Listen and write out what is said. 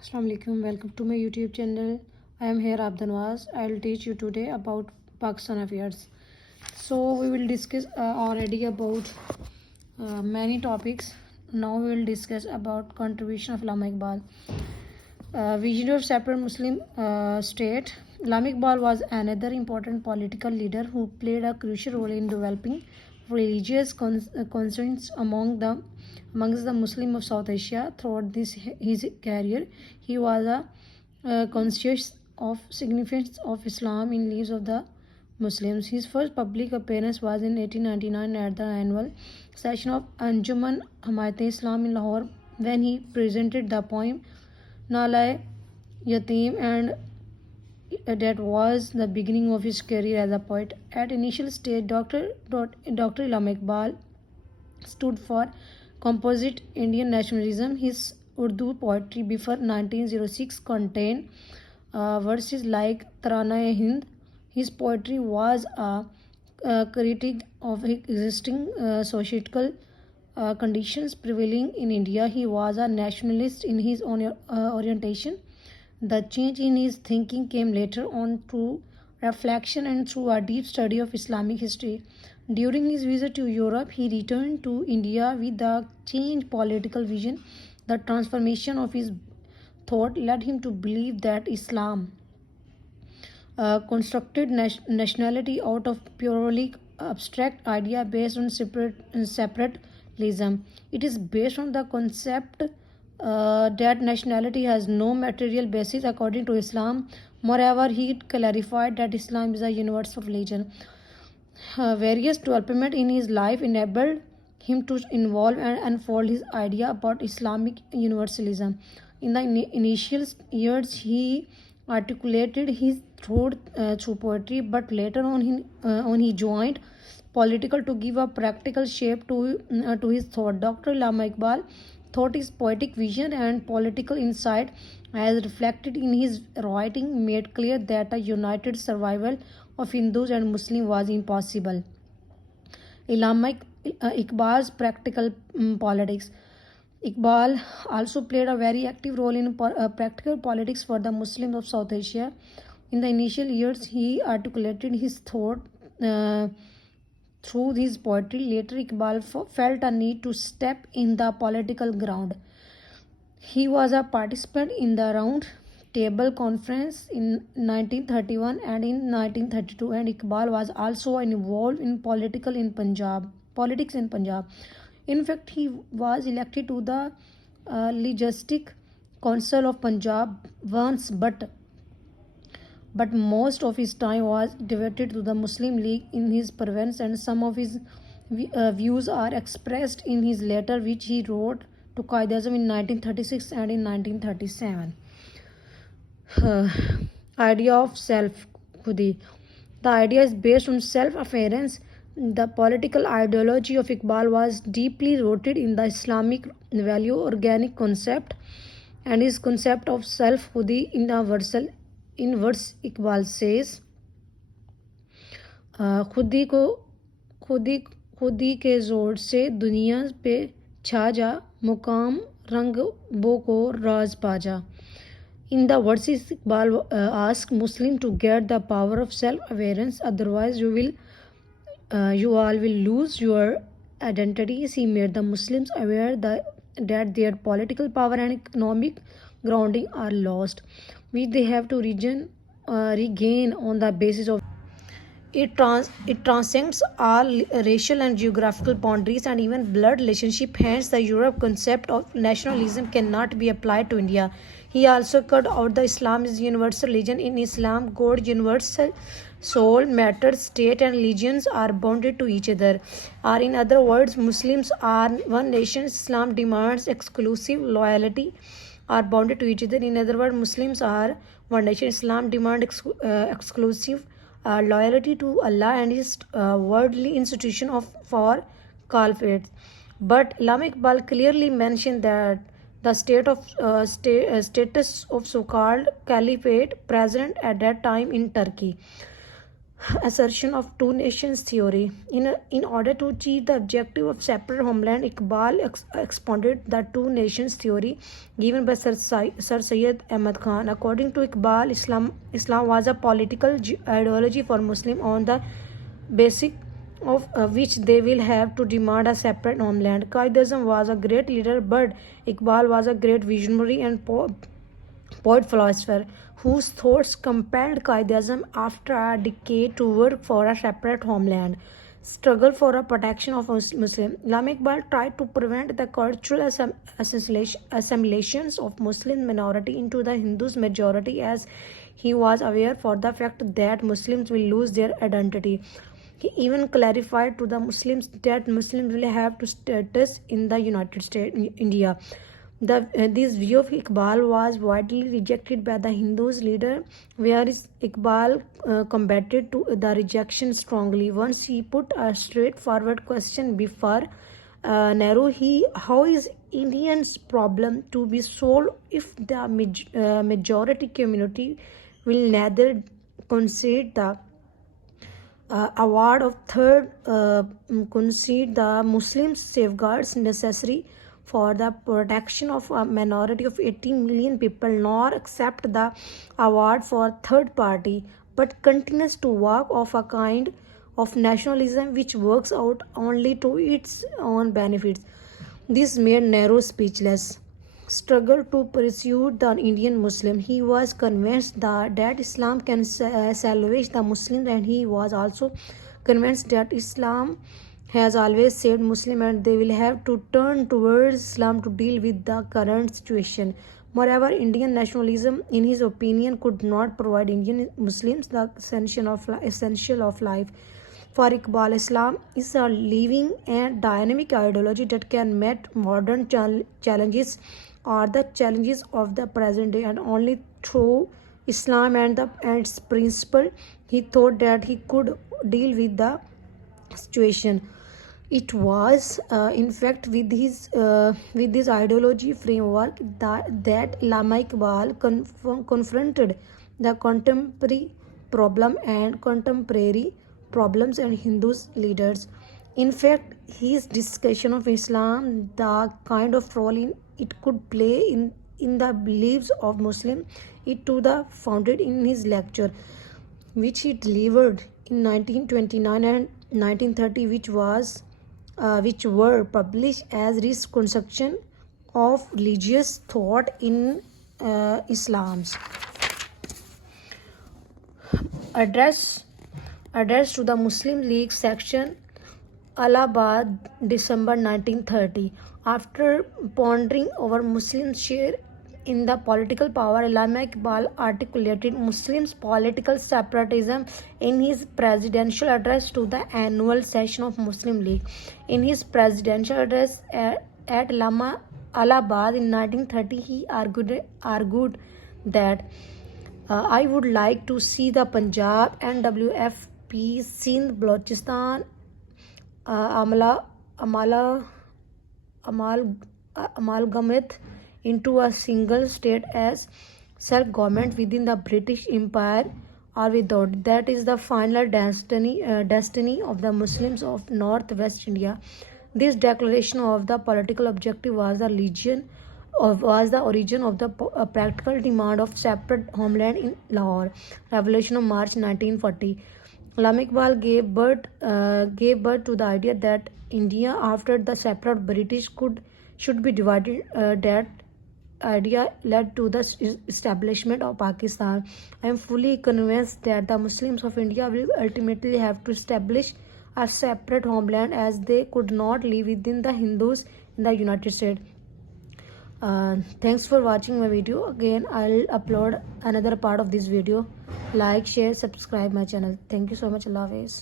Assalamu alaikum. Welcome to my YouTube channel. I am here Abida. I will teach you today about Pakistan affairs. So we will discuss already about many topics. Now we will discuss about contribution of Allama Iqbal. Visionary of separate Muslim state. Allama Iqbal was another important political leader who played a crucial role in developing religious concerns amongst the Muslims of South Asia. Throughout his career, he was conscious of significance of Islam in lives of the Muslims. His first public appearance was in 1899 at the annual session of Anjuman Hamayat-e-Islam in Lahore, when he presented the poem Nala Yatim, and that was the beginning of his career as a poet. At initial stage, Dr. Allama Iqbal stood for composite Indian nationalism. His Urdu poetry before 1906 contained verses like Tarana-e-Hind. His poetry was a critique of existing societal conditions prevailing in India. He was a nationalist in his own orientation. The change in his thinking came later on through reflection and through a deep study of Islamic history. During his visit to Europe, he returned to India with a changed political vision. The transformation of his thought led him to believe that Islam constructed nationality out of purely abstract idea based on separatism. It is based on the concept that nationality has no material basis according to Islam. Moreover, he clarified that Islam is a universal religion. Various developments in his life enabled him to involve and unfold his idea about Islamic universalism. In the initial years, he articulated his thought through poetry, but later on he joined political to give a practical shape to his thought. Dr. Allama Iqbal thought his poetic vision and political insight, as reflected in his writing, made clear that a united survival of Hindus and Muslims was impossible. Allama Iqbal's practical politics. Iqbal also played a very active role in practical politics for the Muslims of South Asia. In the initial years, he articulated his thought through his poetry. Later, Iqbal felt a need to step in the political ground. He was a participant in the Round Table Conference in 1931 and in 1932, and Iqbal was also involved in politics in Punjab. In fact, he was elected to the Legislative Council of Punjab once, but most of his time was devoted to the Muslim League in his province, and some of his views are expressed in his letter which he wrote to Qaid-e-Azam in 1936 and in 1937. Idea of self-khudi. The idea is based on self-afference. The political ideology of Iqbal was deeply rooted in the Islamic value organic concept, and his concept of self-khudi in verse Iqbal says, खुदी को खुदी के जोर से दुनिया पे छा जा, मुकाम रंग बो को राज पाजा. In the verses, Iqbal asked Muslims to get the power of self-awareness, otherwise you all will lose your identities. He made the Muslims aware that their political power and economic grounding are lost, which they have to regain on the basis of it transcends all racial and geographical boundaries and even blood relationship. Hence, the Europe concept of nationalism cannot be applied to India. He also cut out the Islam is universal religion. In Islam, God, universal soul, matter, state, and religions are bounded to each other. Or in other words, Muslims are one nation. Islam demands exclusive loyalty are bounded to each other. In other words, Muslims are one nation. Islam demands exclusive loyalty to Allah and his worldly institution for caliphate. But Allama Iqbal clearly mentioned that the status of so-called caliphate present at that time in Turkey. assertion of two nations theory. In order to achieve the objective of separate homeland, Iqbal expounded the two nations theory given by Sir Syed Ahmad Khan. According to Iqbal, Islam was a political ideology for Muslims on the basic of which they will have to demand a separate homeland. Qaidism was a great leader, but Iqbal was a great visionary and poet philosopher whose thoughts compelled Qaidism after a decade to work for a separate homeland. Struggle for a protection of Muslim. Imam Iqbal tried to prevent the cultural assimilations of Muslim minority into the Hindus majority, as he was aware for the fact that Muslims will lose their identity. He even clarified to the Muslims that Muslims will have to status in the United States, India. This view of Iqbal was widely rejected by the Hindus leader, whereas Iqbal combated to the rejection strongly. Once he put a straightforward question before Nehru, how is Indians' problem to be solved if the majority community will neither concede the award of third concede the Muslims safeguards necessary for the protection of a minority of 18 million people, nor accept the award for third party, but continues to work of a kind of nationalism which works out only to its own benefits. This made Nehru speechless. Struggle to pursue the Indian Muslim. He was convinced that Islam can salvage the Muslims, and he was also convinced that Islam has always saved Muslims and they will have to turn towards Islam to deal with the current situation. Moreover, Indian nationalism, in his opinion, could not provide Indian Muslims the essential of life. For Iqbal, Islam is a living and dynamic ideology that can meet modern challenges or the challenges of the present day, and only through Islam and its principle he thought that he could deal with the situation. It was, in fact, with this ideology framework that Allama Iqbal confronted the contemporary problems and Hindus leaders. In fact, his discussion of Islam, the kind of role it could play in the beliefs of Muslims, it to the founded in his lecture, which he delivered in 1929 and 1930, which were published as reconstruction of religious thought in Islam's address to the Muslim League section, Allahabad, December 1930. After pondering over Muslims' share in the political power, Allama Iqbal articulated Muslims' political separatism in his presidential address to the annual session of Muslim League. In his presidential address at Allahabad in 1930, he argued that I would like to see the Punjab, NWFP, Sindh, Balochistan, amalgamate into a single state as self-government within the British Empire or without. That is the final destiny of the Muslims of Northwest India. This declaration of the political objective was the origin of the practical demand of separate homeland in Lahore. Revolution of March 1940. Allama Iqbal gave birth to the idea that India, after the separate British, should be divided. That idea led to the establishment of Pakistan. I am fully convinced that the Muslims of India will ultimately have to establish a separate homeland, as they could not live within the Hindus in the United States. Thanks for watching my video. Again, I'll upload another part of this video. Like, share, subscribe my channel. Thank you so much. Allah Hafiz.